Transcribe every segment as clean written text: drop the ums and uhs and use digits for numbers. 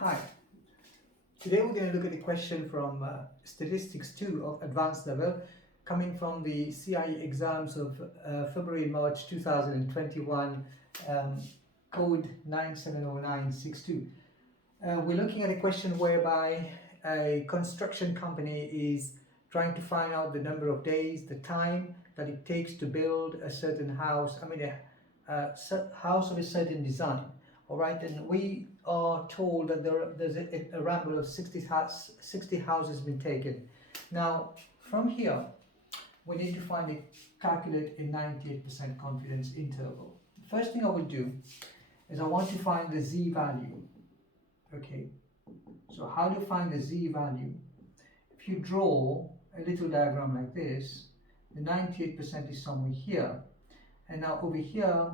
Hi, today we're going to look at a question from Statistics 2 of Advanced Level coming from the CIE exams of February and March 2021, code 970962. We're looking at a question whereby a construction company is trying to find out the number of days, the time that it takes to build a certain house, a house of a certain design. All right, and we are told that there's a ramble of 60 houses been taken. Now, from here, we need to calculate a 98% confidence interval. The first thing I will do is I want to find the z value. Okay, so how to find the z value? If you draw a little diagram like this, the 98% is somewhere here, and now over here,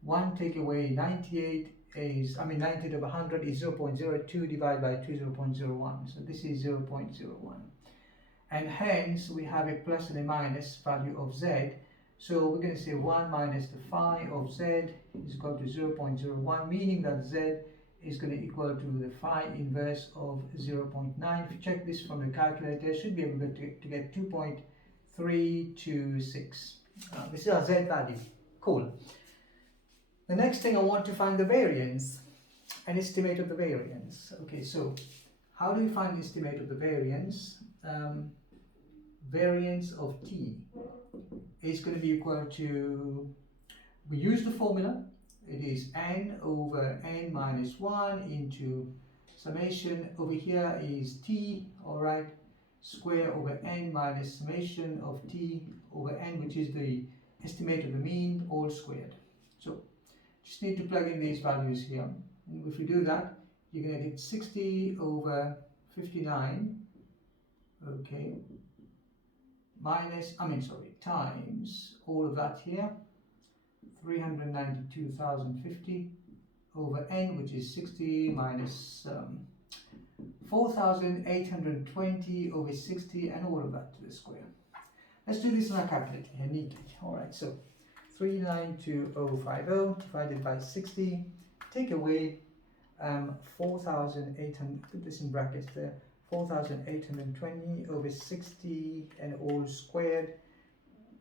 one take away 98 is, 98 over 100 is 0.02 divided by 2, 0.01. So this is 0.01. And hence we have a plus and a minus value of z. So we're going to say 1 minus the phi of z is equal to 0.01, meaning that z is going to equal to the phi inverse of 0.9. If you check this from the calculator, you should be able to get 2.326. This is our z value. Cool. The next thing I want to find the variance, an estimate of the variance. Okay, so how do we find the estimate of the variance? Variance of t is going to be equal to, we use the formula, it is n over n minus 1 into summation, over here is t, alright, square over n minus summation of t over n, which is the estimate of the mean, all squared. So just need to plug in these values here. And if you do that, you're going to get 60 over 59, okay, times all of that here, 392,050 over n, which is 60 minus 4,820 over 60, and all of that to the square. Let's do this on our calculator here neatly. All right, so 392,050 divided by 60, take away 4,800, put this in brackets there, 4,820 over 60 and all squared,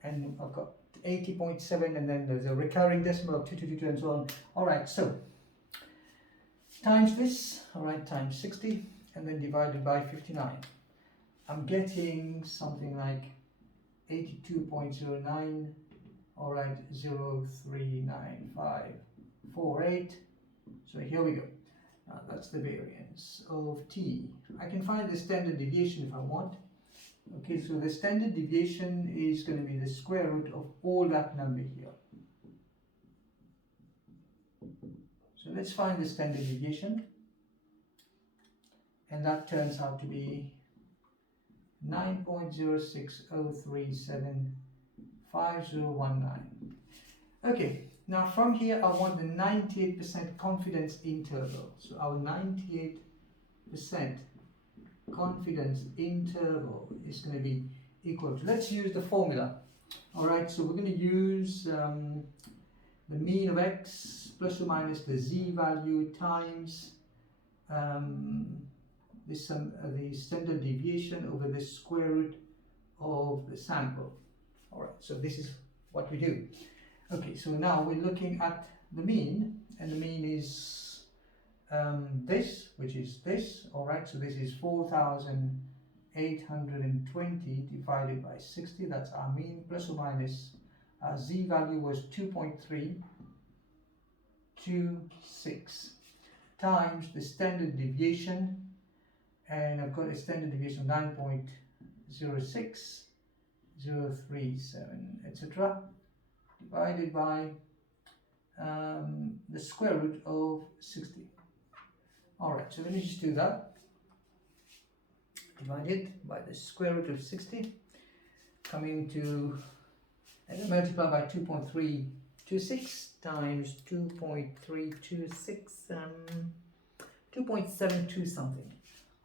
and I've got 80.7, and then there's a recurring decimal of 222 and so on. All right, so times this, all right, times 60, and then divided by 59. I'm getting something like 82.09, all right, 0.39548. So here we go. That's the variance of t. I can find the standard deviation if I want. Okay, so the standard deviation is going to be the square root of all that number here. So let's find the standard deviation. And that turns out to be 9.060375019. Okay, now from here I want the 98% confidence interval. So our 98% confidence interval is going to be equal to, let's use the formula. Alright, so we're going to use the mean of x plus or minus the z value times the standard deviation over the square root of the sample. Alright, so this is what we do. Okay, so now we're looking at the mean, and the mean is this, which is this. Alright, so this is 4,820 divided by 60, that's our mean, plus or minus our z value was 2.326 times the standard deviation, and I've got a standard deviation of 9.06037, etc., divided by the square root of 60. Alright, so let me just do that. Divided by the square root of 60, coming to, and then multiply by 2.326 times 2.326, 2.72 something.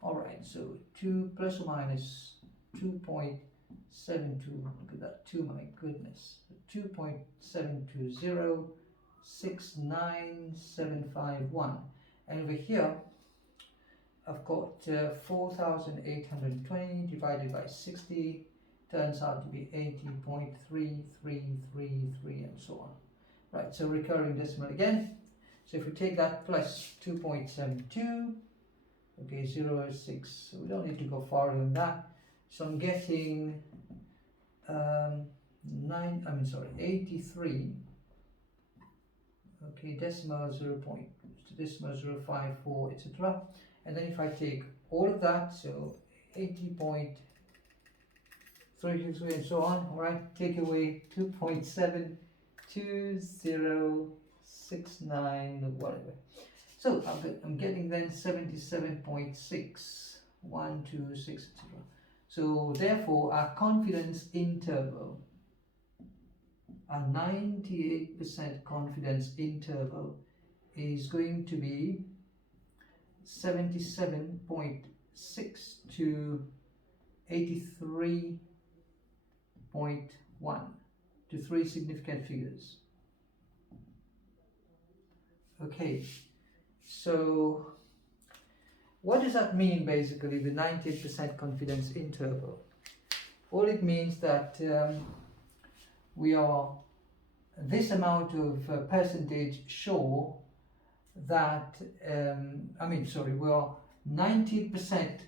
Alright, so 2 plus or minus 2.72, look at that 2, my goodness, 2.72069751. And over here I've got 4,820 divided by 60, turns out to be 80.3333 and so on. Right, so recurring decimal again. So if we take that plus 2.72, okay, 0.6, so we don't need to go farther than that. So I'm getting 83, okay, decimal 0.054, etc. And then if I take all of that, so 80.33 and so on, all right, take away 2.72069, whatever. So I'm getting then 77.6126, etc. So therefore our confidence interval, our 98% confidence interval is going to be 77.6 to 83.1, to 3 significant figures. Okay, so what does that mean basically, the 98% confidence interval? Well, it means that we are this amount of percentage sure that, we are 90%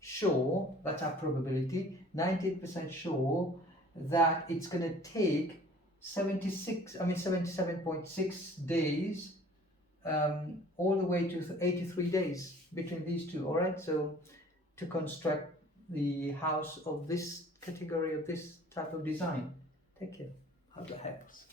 sure, that's our probability, 98% sure that it's going to take 77.6 days all the way to 83 days between these two, all right? So to construct the house of this category, of this type of design. Take care. Hope that helps.